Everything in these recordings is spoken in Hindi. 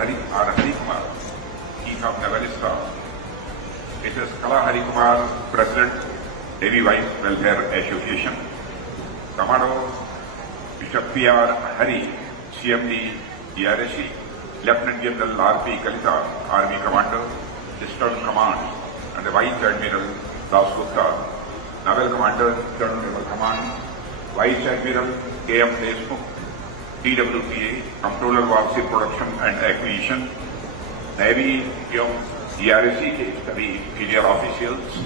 Hari Kumar, Chief of Naval Staff, Mrs. Kala Hari Kumar, President, Navy Vice Welfare Association, Commodore Bishop P.R. Hari, CMD, DRSC, Lieutenant General R.P. Kalita, Army Commander, Eastern Command, and the Vice Admiral Das Gupta, Naval Commander, Eastern Naval Command, Vice Admiral K.M. Deshmukh, TWTA, Comptroller Warship Production and Acquisition, Navy एवं DRSC के सभी सीनियर ऑफिशियल्स,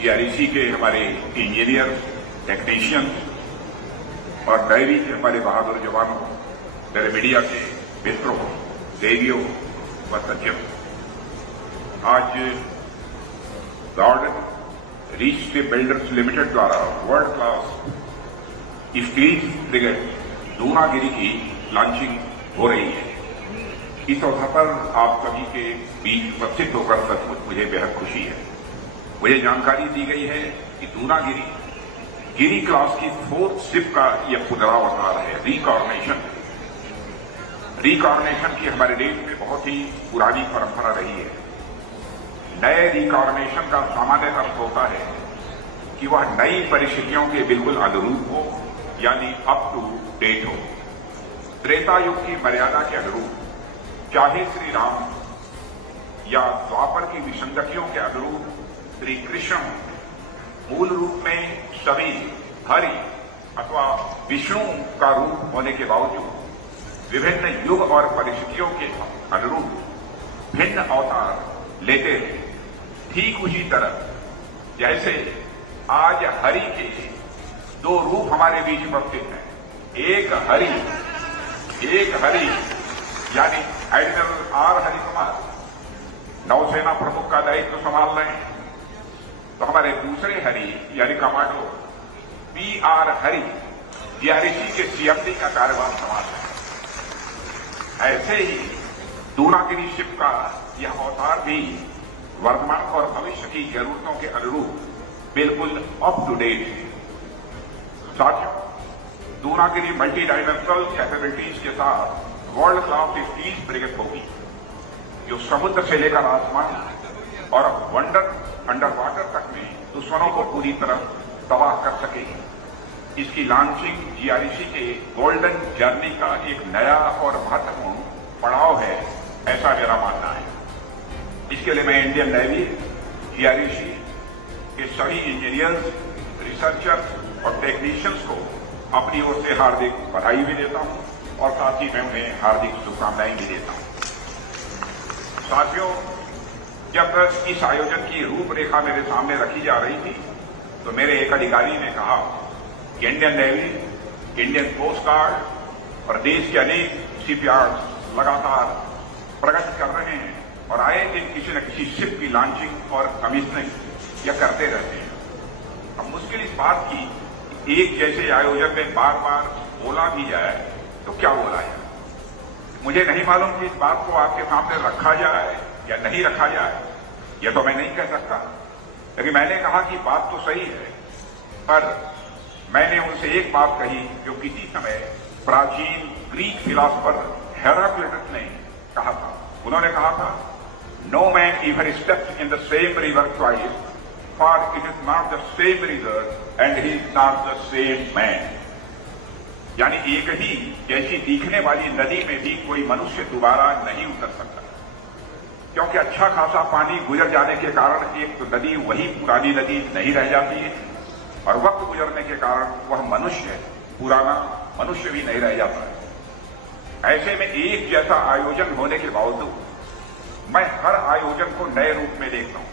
DRSC के हमारे इंजीनियर, टेक्नीशियंस और नेवी के हमारे बहादुर जवानों, मेरे मीडिया के मित्रों, देवियों व सज्जनों, आज Garden Reach Ship Builders Limited द्वारा world class steel frigate Dunagiri की लॉन्चिंग हो रही है। इस अवसर पर आप सभी के बीच उपस्थित होकर सचमुच मुझे बेहद खुशी है। मुझे जानकारी दी गई है कि दूनागिरी गिरी क्लास की 4th शिप का यह पुनरावतार है, रिकॉर्नेशन। रिकॉर्नेशन की हमारे देश में बहुत ही पुरानी परंपरा रही है। नए रिकॉर्नेशन का सामान्य अर्थ होता है कि वह नई परिस्थितियों के बिल्कुल अनुरूप हो, यानी अप टू डेट हो। त्रेता युग की मर्यादा के अनुरूप, चाहे श्री राम या द्वापर की विसंगतियों के अनुरूप श्री कृष्ण मूल रूप में सभी हरि अथवा विष्णु का रूप होने के बावजूद विभिन्न युग और परिस्थितियों के अनुरूप भिन्न अवतार लेते हैं। ठीक उसी तरह जैसे आज हरि के 2 रूप हमारे बीच उपस्थित हैं, एक हरि यानी एडमिरल आर हरि कुमार नौसेना प्रमुख का दायित्व संभाल रहे हैं, तो हमारे दूसरे हरि यानी कमांडो पी.आर. हरि DRSC के CMD का कार्यभार संभाल रहे हैं। ऐसे ही दूनागिरी शिप का यह अवतार भी वर्तमान और भविष्य की जरूरतों के अनुरूप बिल्कुल अप टू डेट है। साथियों, दूनागिरी मल्टी डायमेंशनल कैपेबिलिटीज के साथ वर्ल्ड क्लास स्टील फ्रिगेट होगी, जो समुद्र से लेकर आसमान और अंडर वाटर तक में दुश्मनों को पूरी तरह तबाह कर सकेगी। इसकी लॉन्चिंग DRSC के गोल्डन जर्नी का एक नया और महत्वपूर्ण पड़ाव है, ऐसा मेरा मानना है। इसके लिए मैं इंडियन नेवी, DRSC के सभी इंजीनियर्स, रिसर्चर्स और टेक्नीशियंस को अपनी ओर से हार्दिक बधाई भी देता हूं और साथ ही मैं उन्हें हार्दिक शुभकामनाएं भी देता हूं। साथियों, जब इस आयोजन की रूपरेखा मेरे सामने रखी जा रही थी, तो मेरे एक अधिकारी ने कहा कि Indian Navy, Indian Coast Guard और देश के अनेक शिपयार्ड्स लगातार प्रगति कर रहे हैं और आए दिन किसी न किसी शिप की लॉन्चिंग और कमीशनिंग यह करते रहते हैं। अब मुश्किल इस बात की, एक जैसे आयोजन में बार बार बोला भी जाए तो क्या बोला जाए। मुझे नहीं मालूम कि इस बात को आपके सामने रखा जाए या नहीं रखा जाए, यह तो मैं नहीं कह सकता। लेकिन मैंने कहा कि बात तो सही है, पर मैंने उनसे एक बात कही जो किसी समय प्राचीन ग्रीक फिलॉसफर हेराक्लिटस ने कहा था। उन्होंने कहा था, no man ever steps in the same river twice, for it is not the same river and he is not the same man. यानी एक ही जैसी दिखने वाली नदी में भी कोई मनुष्य दोबारा नहीं उतर सकता, क्योंकि अच्छा खासा पानी गुजर जाने के कारण एक तो नदी वही पुरानी नदी नहीं रह जाती है, और वक्त गुजरने के कारण वह मनुष्य, पुराना मनुष्य भी नहीं रह जाता है। ऐसे में एक जैसा आयोजन होने के बावजूद मैं हर आयोजन को नए रूप में देखता हूं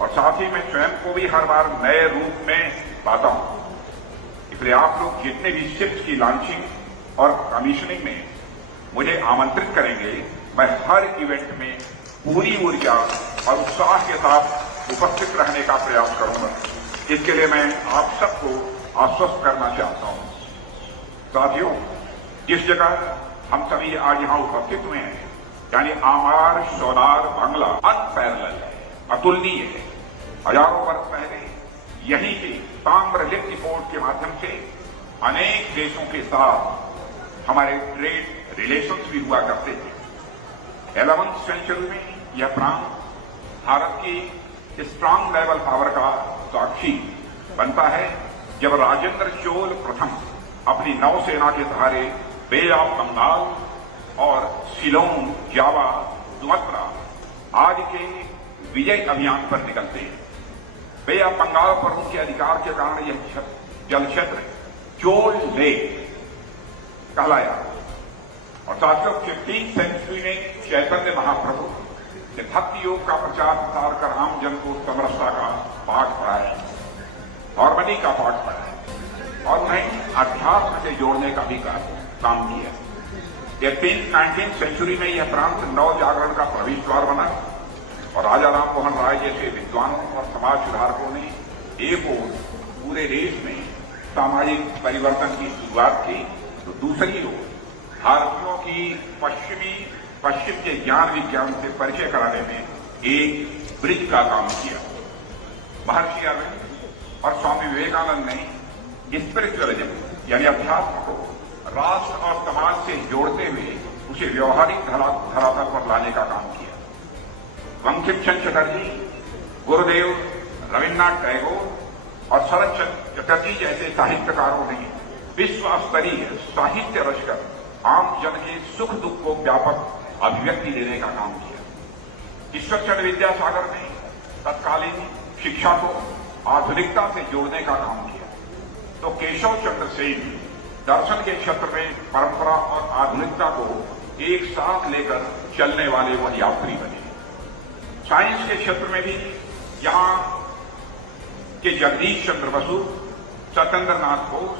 और साथ ही मैं स्वयं को भी हर बार नए रूप में पाता हूं। इसलिए आप लोग जितने भी शिप्स की लॉन्चिंग और कमीशनिंग में मुझे आमंत्रित करेंगे, मैं हर इवेंट में पूरी ऊर्जा और उत्साह के साथ उपस्थित रहने का प्रयास करूंगा। इसके लिए मैं आप सबको आश्वस्त करना चाहता हूं। साथियों, जिस जगह हम सभी आज यहां उपस्थित हुए हैं, यानी आमार सोनार बांग्ला, अनपैरेलल है, अतुलनीय है। हजारों वर्ष पहले यहीं के ताम्रलिप्ति पोर्ट के माध्यम से अनेक देशों के साथ हमारे ट्रेड रिलेशंस भी हुआ करते थे। 11वीं सेंचुरी में यह प्रांत भारत की स्ट्रांग लेवल पावर का साक्षी बनता है, जब राजेंद्र चोल प्रथम अपनी नौसेना के सहारे बे ऑफ बंगाल और शिलोंग, जावा, सुमात्रा आदि के विजय अभियान पर निकलते हैं। बे ऑफ बंगाल पर उनके अधिकार के कारण यह जल क्षेत्र चोल लेक कहलाया। और साथियों, 15वीं सेंचुरी में चैतन्य महाप्रभु ने भक्ति योग का प्रचार प्रसार कर आम जन को समरसता का पाठ पढ़ाया, हार्मनी का पाठ पढ़ाया और उन्हें अध्यात्म से जोड़ने का भी काम किया। 19वीं सेंचुरी में यह प्रांत नव जागरण का प्रवेश द्वार बना और राजा राम मोहन राय जैसे विद्वानों और समाज सुधारकों ने एक ओर पूरे देश में सामाजिक परिवर्तन की शुरुआत की, तो दूसरी ओर भारतीयों की पश्चिम के ज्ञान विज्ञान से परिचय कराने में एक ब्रिज का काम किया। महर्षि अरविंद और स्वामी विवेकानंद ने स्पिरिचुअलिज्म यानी अध्यात्म को राष्ट्र और समाज से जोड़ते हुए उसे व्यवहारिक धरातल पर लाने का काम किया। बंकिम चंद्र चटर्जी, गुरुदेव रविन्द्रनाथ टैगोर और शरद चंद्र चटर्जी जैसे साहित्यकारों ने विश्व स्तरीय साहित्य रचकर आम जन के सुख दुख को व्यापक अभिव्यक्ति देने का काम किया। ईश्वर चंद्र विद्यासागर ने तत्कालीन शिक्षा को आधुनिकता से जोड़ने का काम किया, तो केशव चंद्र सेन दर्शन के क्षेत्र में परंपरा और आधुनिकता को एक साथ लेकर चलने वाले वह यात्री बने। साइंस के क्षेत्र में भी यहां के जगदीश चंद्र बसु, सत्येंद्र नाथ बोस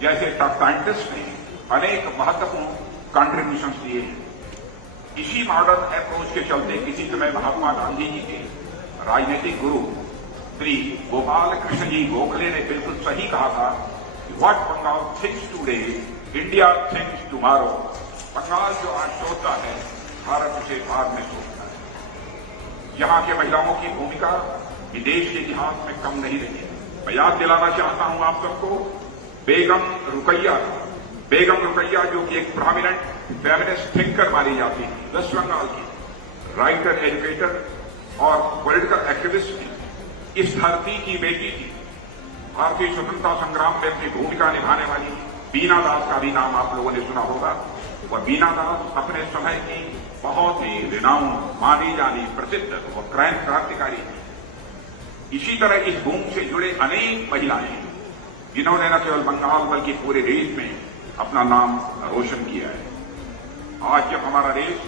जैसे साइंटिस्ट ने अनेक महत्वपूर्ण कंट्रीब्यूशन दिए हैं। इसी मॉडर्न अप्रोच के चलते किसी समय महात्मा गांधी जी के राजनीतिक गुरु श्री गोपाल कृष्ण जी गोखले ने बिल्कुल सही कहा था, what Bengal thinks today, India thinks tomorrow. Bengal जो आज सोचता है, भारत उसे बाद में सोचता है। यहां के महिलाओं की भूमिका देश के इतिहास में कम नहीं रही है। मैं याद दिलाना चाहता हूं आप सबको बेगम रुकैया जो कि एक प्रोमिनेंट फेमिनिस्ट थिंकर मानी जाती है, वेस्ट बंगाल की राइटर, एजुकेटर और पॉलिटिकल एक्टिविस्ट थी। इस धरती की बेटी थी। भारतीय स्वतंत्रता संग्राम में अपनी भूमिका निभाने वाली बीना दास का भी नाम आप लोगों ने सुना होगा। और बीना दास अपने समय की बहुत ही रिनाउंड, मानी जानी, प्रसिद्ध और क्रांतिकारी थी। इसी तरह इस भूमि से जुड़े अनेक महिलाएं जिन्होंने न केवल बंगाल बल्कि पूरे देश में अपना नाम रोशन किया है। आज जब हमारा देश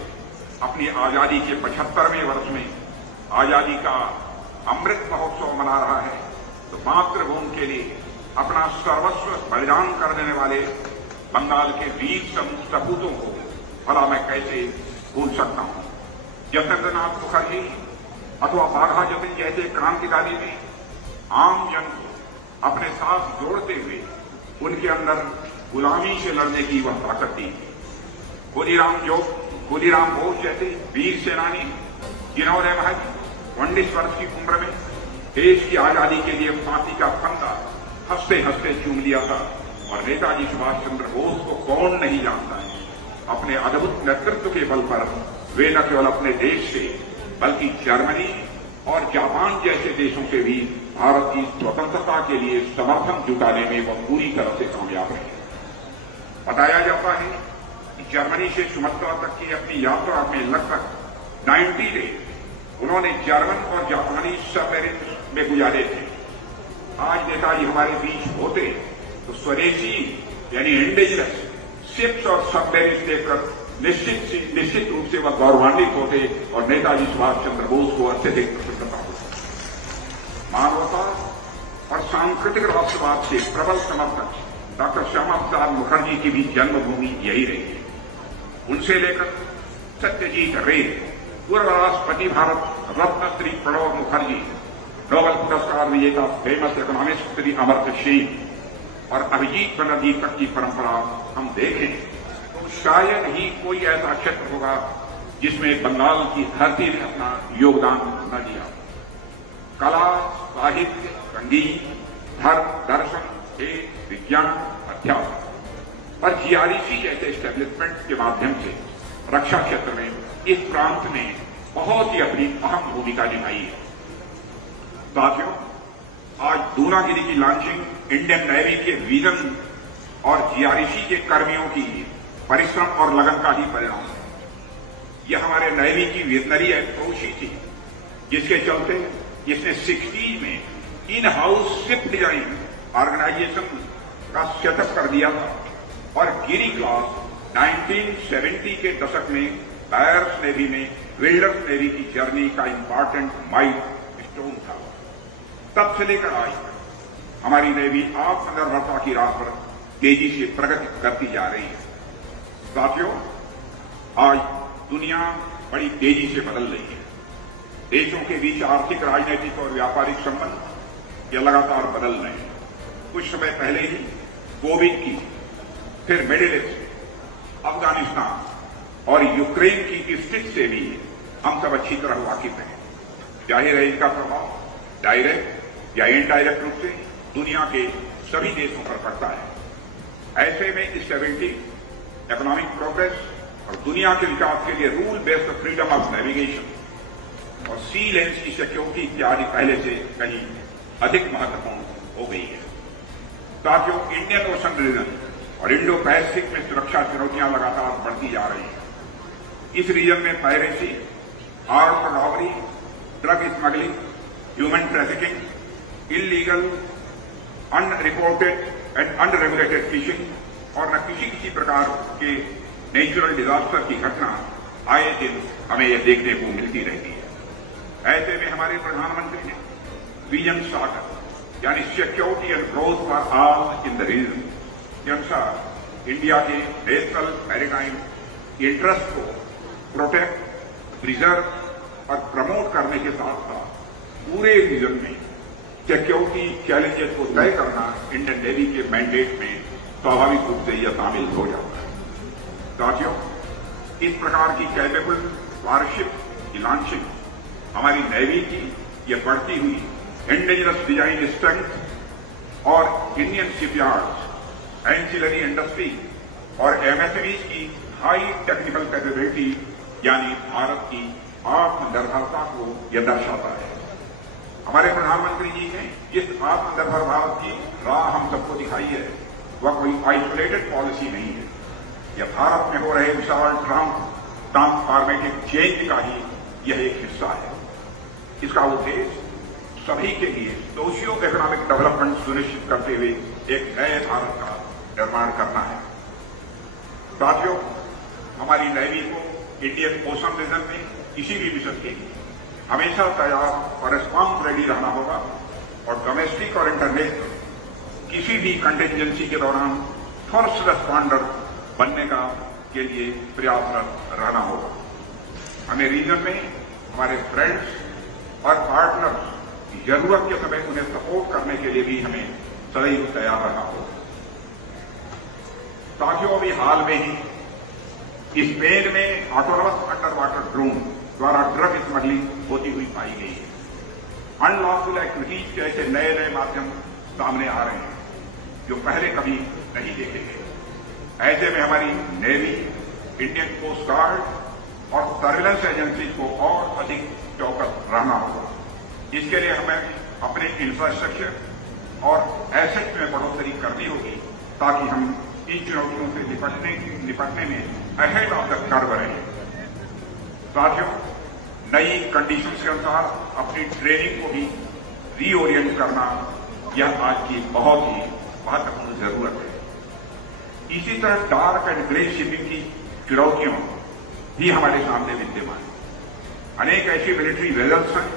अपनी आजादी के 75वें वर्ष में आजादी का अमृत महोत्सव मना रहा है, तो मातृभूमि के लिए अपना सर्वस्व बलिदान कर देने वाले बंगाल के वीर सपूतों को भला मैं कैसे भूल सकता हूं। जतेंद्र नाथ मुखर्जी अथवा बाघा जतिन जैसे क्रांतिकारी ने आम जन को अपने साथ जोड़ते हुए उनके अंदर गुलामी से लड़ने की वह ताकत दी। खुदीराम बोस जैसे वीर सेनानी जिन्होंने महज 19 वर्ष की उम्र में देश की आजादी के लिए फांसी का फंदा हंसते हंसते चूम लिया था। और नेताजी सुभाष चंद्र बोस को कौन नहीं जानता है। अपने अद्भुत नेतृत्व के बल पर वे न केवल अपने देश से बल्कि जर्मनी और जापान जैसे देशों से भी भारत की स्वतंत्रता के लिए समर्थन जुटाने में वह पूरी तरह से कामयाब रहे। बताया जाता है कि जर्मनी से सुमात्रा तक की अपनी यात्रा में लगभग 90 डेज उन्होंने जर्मन और जापानी सबमरीन में गुजारे थे। आज नेताजी हमारे बीच होते तो स्वदेशी यानी इंडिजिनस शिप्स और सबमरीन देखकर निश्चित रूप से वह गौरवान्वित होते और नेताजी सुभाष चंद्र बोस को अत्यधिक प्रसन्नता होती। मानवता और सांस्कृतिक राष्ट्रवाद के प्रबल समर्थक डॉक्टर श्यामा प्रसाद मुखर्जी की भी जन्मभूमि यही रही है। उनसे लेकर सत्यजीत रे, पूर्व राष्ट्रपति भारत रत्न श्री प्रणब मुखर्जी, नोबेल पुरस्कार विजेता फेमस इकोनॉमिस्ट श्री अमर्त्य सेन और अभिजीत बनर्जी तक की परंपरा हम देखें तो शायद ही कोई ऐसा क्षेत्र होगा जिसमें बंगाल की धरती ने अपना योगदान न दिया। कला, साहित्य, संगीत, धर्म, दर्शन, खेल, विज्ञान, अध्यात्म और जीआरईसी जैसे एस्टेब्लिशमेंट के माध्यम से रक्षा क्षेत्र में इस प्रांत ने बहुत ही अपनी अहम भूमिका निभाई है। साथियों, आज दूनागिरी की लॉन्चिंग इंडियन नेवी के विजन और जीआरईसी के कर्मियों की परिश्रम और लगन का ही परिणाम है। यह हमारे नेवी की विजनरी अप्रोच ही थी, जिसके चलते इसने 60 में in house ship design organisation का सेटअप कर दिया था और गिरी क्लास 1970 के दशक में बायर्स नेवी में विल्डर्स नेवी की जर्नी का इंपॉर्टेंट माइलस्टोन था। तब से लेकर आज तक हमारी नेवी आत्मनिर्भरता की राह पर तेजी से प्रगति करती जा रही है। साथियों, आज दुनिया बड़ी तेजी से बदल रही है। देशों के बीच आर्थिक, राजनीतिक और व्यापारिक संबंध ये लगातार बदल रहे हैं। कुछ समय पहले ही कोविड की, फिर मिडिल ईस्ट, अफगानिस्तान और यूक्रेन की स्थिति से भी हम सब अच्छी तरह वाकिफ हैं। जाहिर है इसका प्रभाव डायरेक्ट या इनडायरेक्ट रूप से दुनिया के सभी देशों पर पड़ता है। ऐसे में स्टेबिलिटी, इकोनॉमिक प्रोग्रेस और दुनिया के विकास के लिए rule based freedom of navigation और सी लेन्स की सिक्योरिटी इत्यादि पहले से कहीं अधिक महत्वपूर्ण हो गई है। साथियों, इंडियन ओशन रीजन और इंडो पैसिफिक में सुरक्षा चुनौतियां लगातार बढ़ती जा रही हैं। इस रीजन में piracy, armed robbery, drug smuggling, human trafficking, illegal, unreported and unregulated fishing और न किसी प्रकार के नेचुरल डिजास्टर की घटना आए दिन हमें यह देखने को मिलती रहती है। ऐसे में हमारे प्रधानमंत्री ने विजन सागर यानी security and growth for all in the region के अनुसार इंडिया के नेशनल मैरीटाइम इंटरेस्ट को प्रोटेक्ट, प्रिजर्व और प्रमोट करने के साथ साथ पूरे रीजन में सिक्योरिटी चैलेंजेस को तय करना इंडियन नेवी के मैंडेट में स्वाभाविक रूप से यह शामिल हो जाता है। साथियों, इस प्रकार की कैपेबल वारशिप की लॉन्चिंग हमारी नेवी की यह बढ़ती हुई इंडिजिनस डिजाइन स्ट्रेंथ और इंडियन शिपयार्ड्स, एंसिलरी इंडस्ट्री और एमएसएमई की हाई टेक्निकल कैपेबिलिटी यानी भारत की आत्मनिर्भरता को यह दर्शाता है। हमारे प्रधानमंत्री जी ने जिस आत्मनिर्भर भारत की राह हम सबको दिखाई है, वह कोई आइसोलेटेड पॉलिसी नहीं है। यह भारत में हो रहे विशाल ट्रांसफॉर्मेटिव चेंज का ही यह एक हिस्सा है। इसका उद्देश्य सभी के लिए सोशियो इकोनॉमिक डेवलपमेंट सुनिश्चित करते हुए एक नए भारत का निर्माण करना है। साथियों, हमारी नेवी को इंडियन ओशन रीजन में किसी भी मिशन के लिए हमेशा तैयार और रिस्पॉन्स रेडी रहना होगा और डोमेस्टिक और इंटरनेशनल किसी भी कंटिजेंसी के दौरान फर्स्ट रेस्पॉन्डर बनने का के लिए प्रयासरत रहना होगा। हमें रीजन में हमारे फ्रेंड्स और पार्टनर्स की जरूरत के समय उन्हें सपोर्ट करने के लिए भी हमें सदैव तैयार रहना होगा। साथियों, अभी हाल में ही स्पेन में ऑटोनमस अंडर वाटर ड्रोन द्वारा ड्रग स्मगलिंग होती हुई पाई गई है। अनलॉफुल एक्टिविटीज के ऐसे नए नए माध्यम सामने आ रहे हैं जो पहले कभी नहीं देखे गए। ऐसे में हमारी नेवी, इंडियन कोस्ट गार्ड और सर्विलेंस एजेंसी को और अधिक चौकस रहना होगा। इसके लिए हमें अपने इंफ्रास्ट्रक्चर और एसेट में बढ़ोतरी करनी होगी ताकि हम इन चुनौतियों से निपटने में अहेड ऑफ द कर्व रहें। साथियों, नई कंडीशंस के अनुसार अपनी ट्रेनिंग को भी रीओरिएंट करना यह आज की बहुत ही महत्वपूर्ण जरूरत है। इसी तरह डार्क एंड ग्रे शिपिंग की चुनौतियों भी हमारे सामने विद्यमान है। अनेक ऐसी मिलिट्री वेजल्स हैं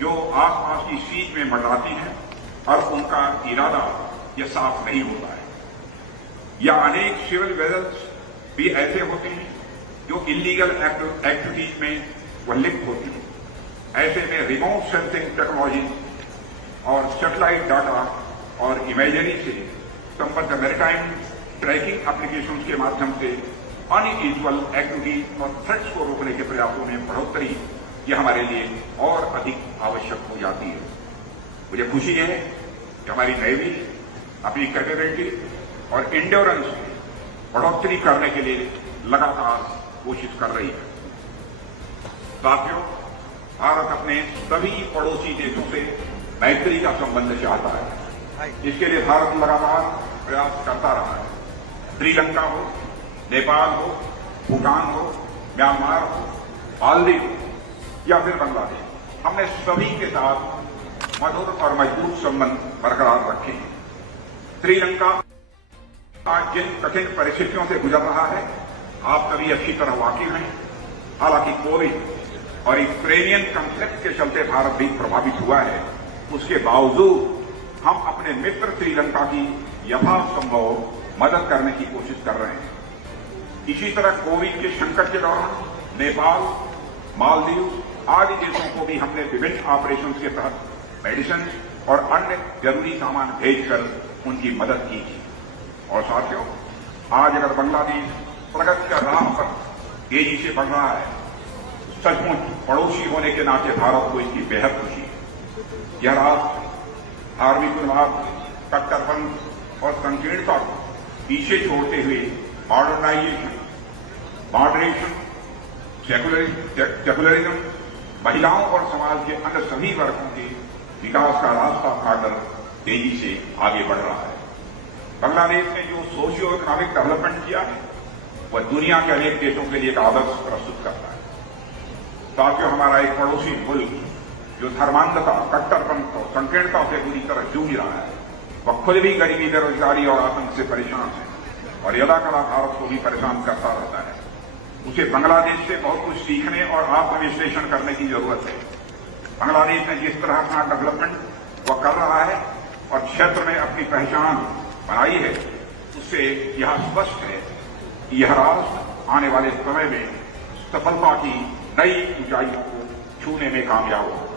जो आसपास की सीज में मंडराती हैं और उनका इरादा यह साफ नहीं होता है, या अनेक सिविल वेजल्स भी ऐसे होते हैं जो इलीगल एक्टिविटीज में वह लिप्त होती हैं। ऐसे में रिमोट सेंसिंग टेक्नोलॉजी और सैटेलाइट डाटा और इमेजरी से संबद्ध मैरीटाइम ट्रैकिंग एप्लीकेशंस के माध्यम से अनयूजुअल एक्टिविटीज और थ्रेट्स को रोकने के प्रयासों में बढ़ोतरी यह हमारे लिए और अधिक आवश्यक हो जाती है। मुझे खुशी है कि हमारी नेवी अपनी कैपेबिलिटी और इंड्योरेंस में बढ़ोतरी करने के लिए लगातार कोशिश कर रही है। साथियों, भारत अपने सभी पड़ोसी देशों से मैत्री का संबंध चाहता है। इसके लिए भारत लगातार प्रयास करता रहा है। श्रीलंका हो, नेपाल हो, भूटान हो, म्यांमार हो, मालदीव हो या फिर बांग्लादेश, हमने सभी के साथ मधुर और मजबूत संबंध बरकरार रखे हैं। श्रीलंका आज जिन कठिन परिस्थितियों से गुजर रहा है, आप सभी अच्छी तरह वाकिफ हैं। हालांकि कोविड और यूक्रेनियन कॉन्फ्लिक्ट के चलते भारत भी प्रभावित हुआ है, उसके बावजूद हम अपने मित्र श्रीलंका की यथासंभव मदद करने की कोशिश कर रहे हैं। इसी तरह कोविड के संकट के दौरान नेपाल, मालदीव आदि देशों को भी हमने विभिन्न ऑपरेशन के तहत मेडिसिन और अन्य जरूरी सामान भेजकर उनकी मदद की थी। और साथियों, आज अगर बांग्लादेश प्रगति का राह पर तेजी से बढ़ रहा है, सचमुच पड़ोसी होने के नाते भारत को इसकी बेहद खुशी है। यह राष्ट्र धार्मिक उन्माद, कट्टरपंथ और संकीर्णता को पीछे छोड़ते हुए मॉडर्नाइजेशन, मॉडरेशन, सेकुलरिज्म, महिलाओं और समाज के अन्य सभी वर्गों के विकास का रास्ता पाकर तेजी से आगे बढ़ रहा है। बांग्लादेश ने जो सोशियो इकोनॉमिक डेवलपमेंट किया है, वह दुनिया के अनेक देशों के लिए एक आदर्श प्रस्तुत करता है। साथियों, हमारा एक पड़ोसी मुल्क जो धर्मांधता, कट्टरपंथ और संकीर्णता से बुरी तरह जूझ रहा है, वह खुद भी गरीबी, बेरोजगारी और आतंक से परेशान है और यदाकदा भारत को भी परेशान करता रहता है। उसे बांग्लादेश से बहुत कुछ सीखने और आत्मविश्लेषण करने की जरूरत है। बांग्लादेश ने जिस तरह अपना डेवलपमेंट वह कर रहा है और क्षेत्र में अपनी पहचान बनाई है, उससे यह स्पष्ट है कि यह राष्ट्र आने वाले समय में सफलता की नई ऊंचाइयों को छूने में कामयाब होगा।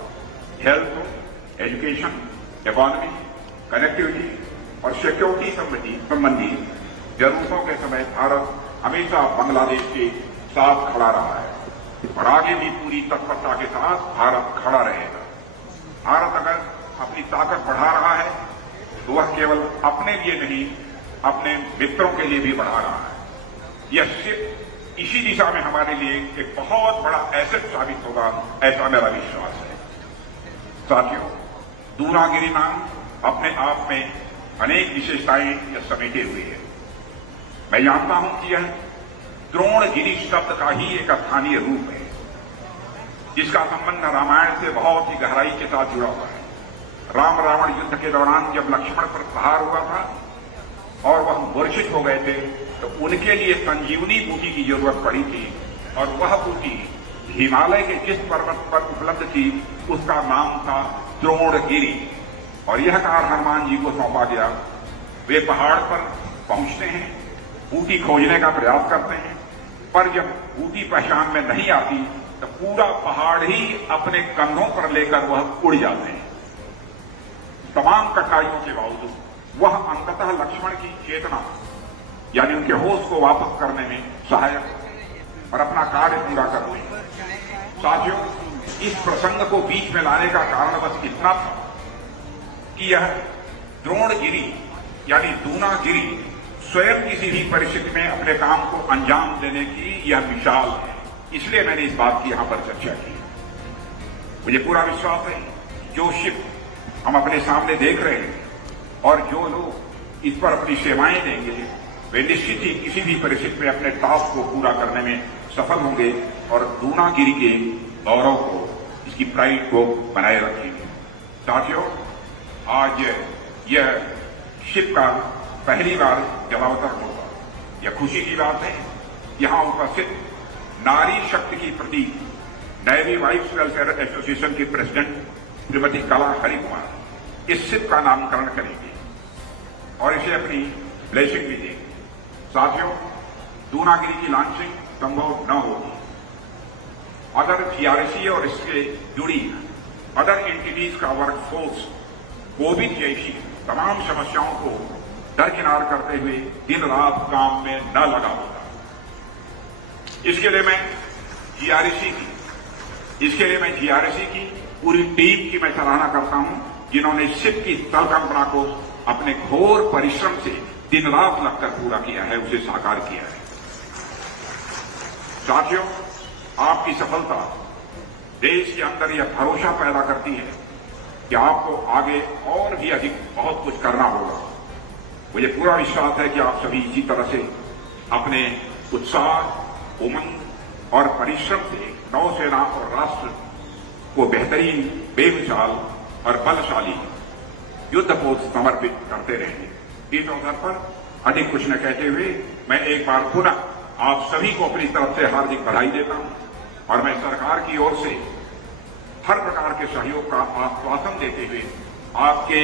हेल्थ, एजुकेशन, इकोनॉमी, कनेक्टिविटी और सिक्योरिटी संबंधी जरूरतों के समय भारत हमेशा बांग्लादेश के साथ खड़ा रहा है और आगे भी पूरी तत्परता के साथ भारत खड़ा रहेगा। भारत अगर अपनी ताकत बढ़ा रहा है तो वह केवल अपने लिए नहीं, अपने मित्रों के लिए भी बढ़ा रहा है। यह सिर्फ इसी दिशा में हमारे लिए एक बहुत बड़ा एसेट साबित होगा, ऐसा मेरा विश्वास है। साथियों, दूनागिरी नाम अपने आप में अनेक विशेषताएं समेटे हुए है। मैं जानता हूं कि यह द्रोणगिरी शब्द का ही एक स्थानीय रूप है, जिसका संबंध रामायण से बहुत ही गहराई के साथ जुड़ा हुआ है। राम रावण युद्ध के दौरान जब लक्ष्मण पर प्रहार हुआ था और वह मूर्छित हो गए थे, तो उनके लिए संजीवनी बूटी की जरूरत पड़ी थी और वह बूटी हिमालय के जिस पर्वत पर उपलब्ध थी उसका नाम था द्रोणगिरी और यह कार्य हनुमान जी को सौंपा गया। वे पहाड़ पर पहुंचते हैं, बूटी खोजने का प्रयास करते हैं, पर जब बूटी पहचान में नहीं आती तो पूरा पहाड़ ही अपने कंधों पर लेकर वह उड़ जाते हैं। तमाम कठिनाइयों के बावजूद वह अंततः लक्ष्मण की चेतना यानी उनके होश को वापस करने में सहायक और अपना कार्य पूरा करते हैं। साथियों, इस प्रसंग को बीच में लाने का कारण बस इतना था कि यह द्रोणगिरी यानी दूनागिरी स्वयं किसी भी परिस्थिति में अपने काम को अंजाम देने की यह मिसाल है। इसलिए मैंने इस बात की यहां पर चर्चा की। मुझे पूरा विश्वास है जो शिप हम अपने सामने देख रहे हैं और जो लोग इस पर अपनी सेवाएं देंगे, वे निश्चित ही किसी भी परिस्थिति में अपने टास्क को पूरा करने में सफल होंगे और दूनागिरी के गौरव को, इसकी प्राइड को बनाए रखेंगे। साथियों, आज यह शिप का पहली बार जलावतरण होगा। यह खुशी की बात है। यहां उपस्थित नारी शक्ति की प्रतीक नेवी वाइफ्स वेलफेयर एसोसिएशन की प्रेसिडेंट श्रीमती कला हरिकुमार इस शिप का नामकरण करेंगे और इसे अपनी ब्लेसिंग भी देंगे। साथियों, दूनागिरी की लॉन्चिंग संभव न होगी अगर जीआरसी और इससे जुड़ी अदर एंटिटीज का वर्कफोर्स कोविड जैसी तमाम समस्याओं को दरकिनार करते हुए दिन रात काम में न लगा होता। इसके लिए मैं जीआरसी की पूरी टीम की मैं सराहना करता हूं, जिन्होंने शिप की परिकल्पना को अपने घोर परिश्रम से दिन रात लगकर पूरा किया है, उसे साकार किया है। साथियों, आपकी सफलता देश के अंदर यह भरोसा पैदा करती है कि आपको आगे और भी अधिक बहुत कुछ करना होगा। मुझे पूरा विश्वास है कि आप सभी इसी तरह से अपने उत्साह, उमंग और परिश्रम से नौसेना और राष्ट्र को बेहतरीन, बेमिसाल और बलशाली युद्ध पोत समर्पित करते रहेंगे। इस अवसर पर अधिक कुछ न कहते हुए मैं एक बार पुनः आप सभी को अपनी तरफ से हार्दिक बधाई देता हूं और मैं सरकार की ओर से हर प्रकार के सहयोग का आश्वासन देते हुए आपके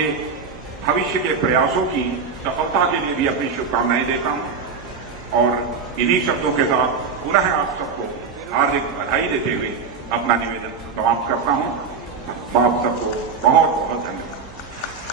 भविष्य के प्रयासों की सफलता के लिए भी अपनी शुभकामनाएं देता हूं और इन्हीं शब्दों के साथ पुनः आप सबको हार्दिक बधाई देते हुए अपना निवेदन समाप्त करता हूं। आप सबको बहुत